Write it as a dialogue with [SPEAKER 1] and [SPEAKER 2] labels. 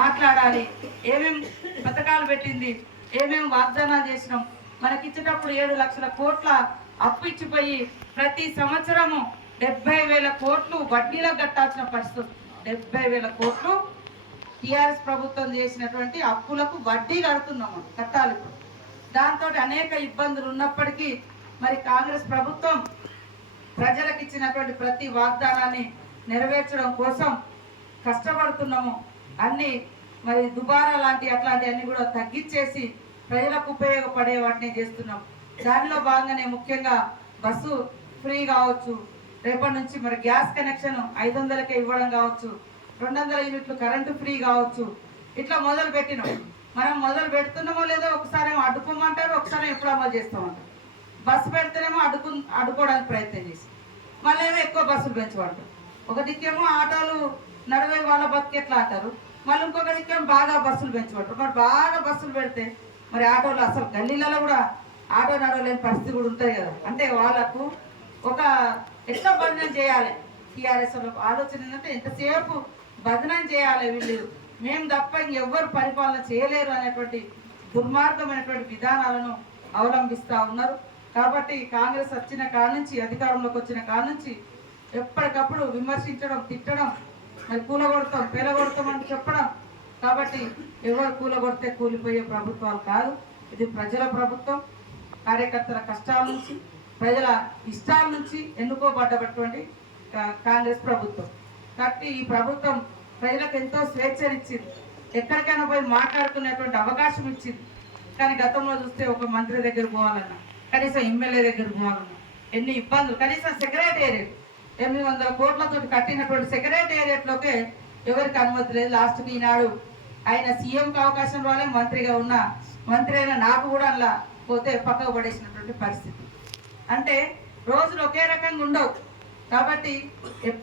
[SPEAKER 1] మాట్లాడాలి ఏమేమి పథకాలు పెట్టింది ఏమేమి వాగ్దానాలు చేసినాం మనకి ఇచ్చేటప్పుడు ఏడు లక్షల కోట్ల అప్పు ఇచ్చిపోయి ప్రతి సంవత్సరము డెబ్బై వేల కోట్లు వడ్డీలకు కట్టాల్సిన పరిస్థితి డెబ్బై వేల కోట్లు టీఆర్ఎస్ ప్రభుత్వం చేసినటువంటి అప్పులకు వడ్డీ కడుతున్నాము కట్టాలి ఇప్పుడు దాంతో అనేక ఇబ్బందులు ఉన్నప్పటికీ మరి కాంగ్రెస్ ప్రభుత్వం ప్రజలకు ఇచ్చినటువంటి ప్రతి వాగ్దానాన్ని నెరవేర్చడం కోసం కష్టపడుతున్నాము అన్ని మరి దుబారా లాంటి అట్లాంటి అన్ని కూడా తగ్గించేసి ప్రజలకు ఉపయోగపడే వాటిని చేస్తున్నాం దానిలో భాగంగానే ముఖ్యంగా బస్సు ఫ్రీ కావచ్చు రేపటి నుంచి మరి గ్యాస్ కనెక్షన్ ఐదు వందలకే ఇవ్వడం కావచ్చు రెండు వందల యూనిట్లు కరెంటు ఫ్రీ కావచ్చు ఇట్లా మొదలు పెట్టినాం మనం మొదలు పెడుతున్నామో లేదో ఒకసారి ఏమో అడ్డుకోమంటారు ఒకసారి ఎప్పుడు అమలు చేస్తామంటారు బస్సు పెడితేనేమో అడ్డుకు అడ్డుకోవడానికి ప్రయత్నం చేసి మళ్ళీ ఏమో ఎక్కువ బస్సులు పెంచమంటారు ఒకటికేమో ఆటోలు నడవే వాళ్ళ బతికి ఎట్లా అంటారు మళ్ళీ ఇంకొక బాగా బస్సులు పెంచుకుంటారు మరి బాగా బస్సులు పెడితే మరి ఆటోలు అసలు గల్లీలలో కూడా ఆటో నడవలేని పరిస్థితి కూడా ఉంటుంది కదా అంటే వాళ్ళకు ఒక ఎట్లా భజనం చేయాలి టీఆర్ఎస్ ఆలోచన ఏంటంటే ఎంతసేపు భజనం చేయాలి వీళ్ళు మేము తప్ప ఇంకెవ్వరు పరిపాలన చేయలేరు అనేటువంటి దుర్మార్గమైనటువంటి విధానాలను అవలంబిస్తూ ఉన్నారు కాబట్టి కాంగ్రెస్ వచ్చిన కాడ నుంచి అధికారంలోకి వచ్చిన కాడ నుంచి ఎప్పటికప్పుడు విమర్శించడం తిట్టడం కూలగొడతాం కూలగొడతాం అని చెప్పడం కాబట్టి ఎవరు కూలగొడితే కూలిపోయే ప్రభుత్వాలు కాదు ఇది ప్రజల ప్రభుత్వం కార్యకర్తల కష్టాల నుంచి ప్రజల ఇష్టాల నుంచి ఎన్నుకోబడ్డటువంటి కాంగ్రెస్ ప్రభుత్వం కాబట్టి ఈ ప్రభుత్వం ప్రజలకు ఎంతో స్వేచ్ఛనిచ్చింది ఎక్కడికైనా పోయి మాట్లాడుకునేటువంటి అవకాశం ఇచ్చింది కానీ గతంలో చూస్తే ఒక మంత్రి దగ్గర పోవాలన్నా కనీసం ఎమ్మెల్యే దగ్గర పోవాలన్నా ఎన్ని ఇబ్బందులు కనీసం సెక్రటేరియట్ ఎనిమిది వందల కోట్లతో కట్టినటువంటి సెక్రటేరియట్లోకి ఎవరికి అనుమతి లేదు లాస్ట్కి ఈనాడు ఆయన సీఎంకి అవకాశం రాలే మంత్రిగా ఉన్న మంత్రి అయిన నాకు కూడా అలా పోతే పక్కకు పడేసినటువంటి పరిస్థితి అంటే రోజులు ఒకే రకంగా ఉండవు కాబట్టి